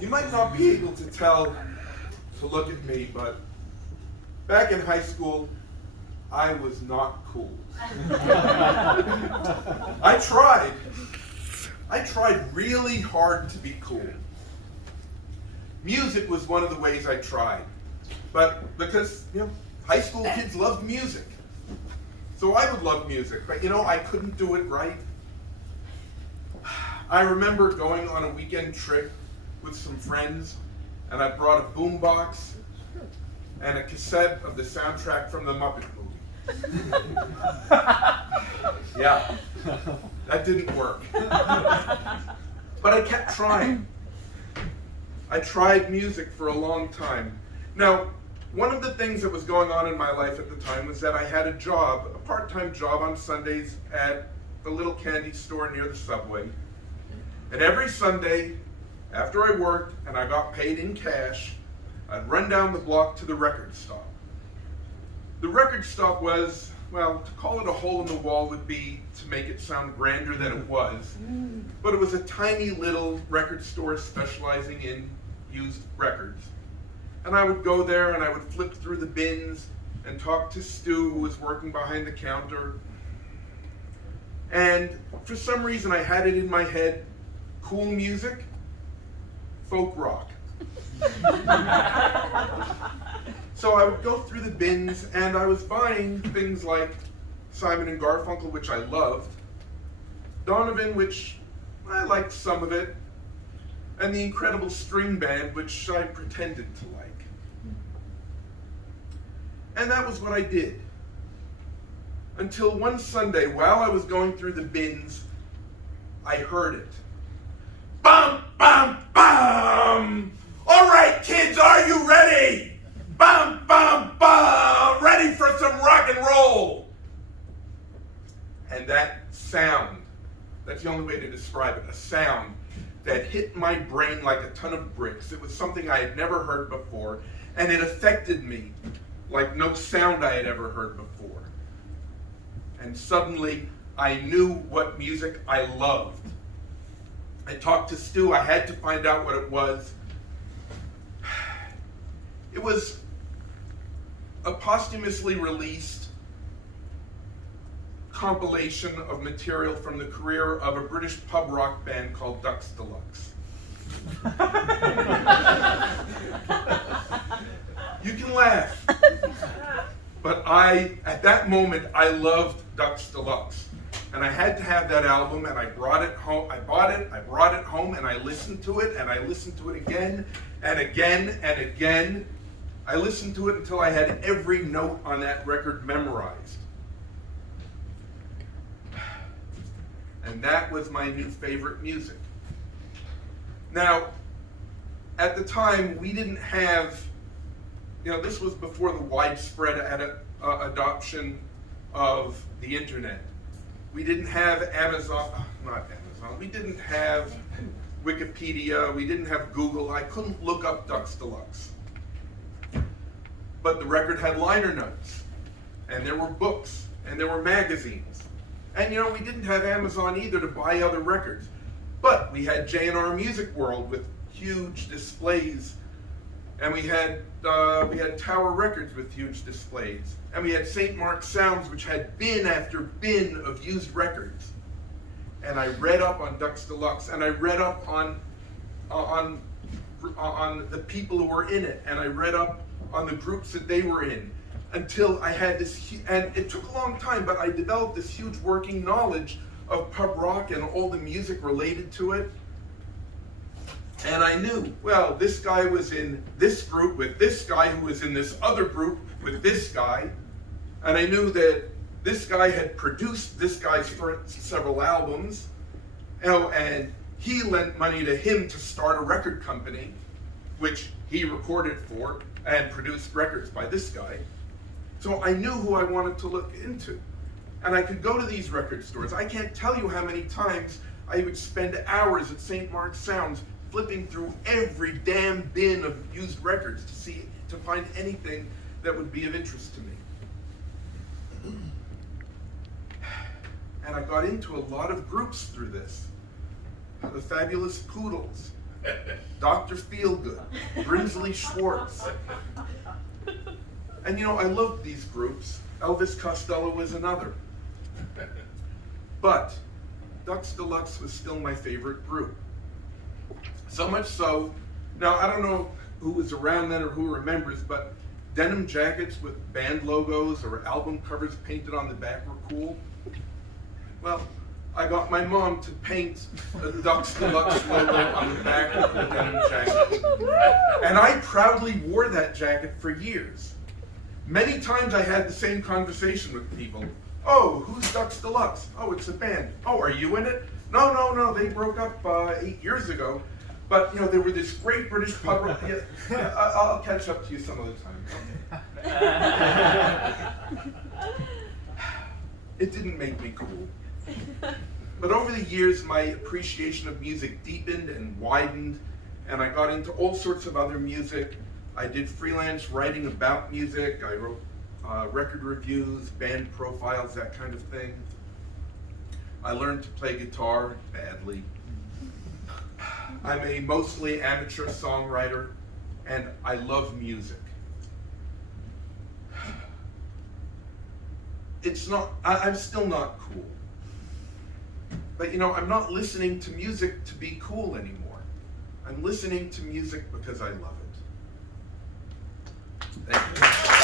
You might not be able to tell to look at me, but back in high school, I was not cool. I tried. I tried really hard to be cool. Music was one of the ways I tried. But because, high school kids loved music. So I would love music, but I couldn't do it right. I remember going on a weekend trip with some friends, and I brought a boombox and a cassette of the soundtrack from the Muppet movie. Yeah, that didn't work. But I kept trying. I tried music for a long time. Now, one of the things that was going on in my life at the time was that I had a job, a part-time job on Sundays at the little candy store near the subway. And every Sunday, after I worked and I got paid in cash, I'd run down the block to the record stop. The record stop was, well, to call it a hole in the wall would be to make it sound grander than it was, but it was a tiny little record store specializing in used records. And I would go there and I would flip through the bins and talk to Stu, who was working behind the counter. And for some reason I had it in my head, cool music, folk rock. So I would go through the bins and I was buying things like Simon and Garfunkel, which I loved, Donovan, which I liked some of it, and the Incredible String Band, which I pretended to like. And that was what I did. Until one Sunday, while I was going through the bins, I heard it. Bum, bum, bum! All right, kids, are you ready? Bum, bum, bum! Ready for some rock and roll! And that sound, that's the only way to describe it, a sound that hit my brain like a ton of bricks. It was something I had never heard before, and it affected me like no sound I had ever heard before. And suddenly, I knew what music I loved. I talked to Stu. I had to find out what it was. It was a posthumously released compilation of material from the career of a British pub rock band called Ducks Deluxe. You can laugh, but at that moment, I loved Ducks Deluxe. And I had to have that album, and I brought it home. I bought it, I brought it home, and I listened to it, and I listened to it again, and again, and again. I listened to it until I had every note on that record memorized. And that was my new favorite music. Now, at the time, we didn't have, this was before the widespread adoption of the internet. We didn't have we didn't have Wikipedia, we didn't have Google. I couldn't look up Ducks Deluxe. But the record had liner notes, and there were books, and there were magazines. And we didn't have Amazon either to buy other records. But we had J&R Music World with huge displays, and we had Tower Records with huge displays, and we had St. Mark's Sounds, which had bin after bin of used records. And I read up on Ducks Deluxe, and I read up on the people who were in it, and I read up on the groups that they were in, until I had this, and it took a long time, but I developed this huge working knowledge of pub rock and all the music related to it. And I knew, well, this guy was in this group with this guy who was in this other group with this guy. And I knew that this guy had produced this guy's first several albums. And he lent money to him to start a record company, which he recorded for and produced records by this guy. So I knew who I wanted to look into. And I could go to these record stores. I can't tell you how many times I would spend hours at St. Mark's Sounds flipping through every damn bin of used records to find anything that would be of interest to me. And I got into a lot of groups through this. The Fabulous Poodles, Dr. Feelgood, Brinsley Schwartz. And I loved these groups. Elvis Costello was another. But Ducks Deluxe was still my favorite group. So much so, now I don't know who was around then or who remembers, but denim jackets with band logos or album covers painted on the back were cool. Well, I got my mom to paint a Ducks Deluxe logo on the back of the denim jacket. And I proudly wore that jacket for years. Many times I had the same conversation with people. Oh, who's Ducks Deluxe? Oh, it's a band. Oh, are you in it? No, they broke up 8 years ago. But, they were this great British pub rock. Yeah, I'll catch up to you some other time. Okay. It didn't make me cool. But over the years, my appreciation of music deepened and widened, and I got into all sorts of other music. I did freelance writing about music. I wrote record reviews, band profiles, that kind of thing. I learned to play guitar badly. I'm a mostly amateur songwriter, and I love music. I'm still not cool. But I'm not listening to music to be cool anymore. I'm listening to music because I love it. Thank you.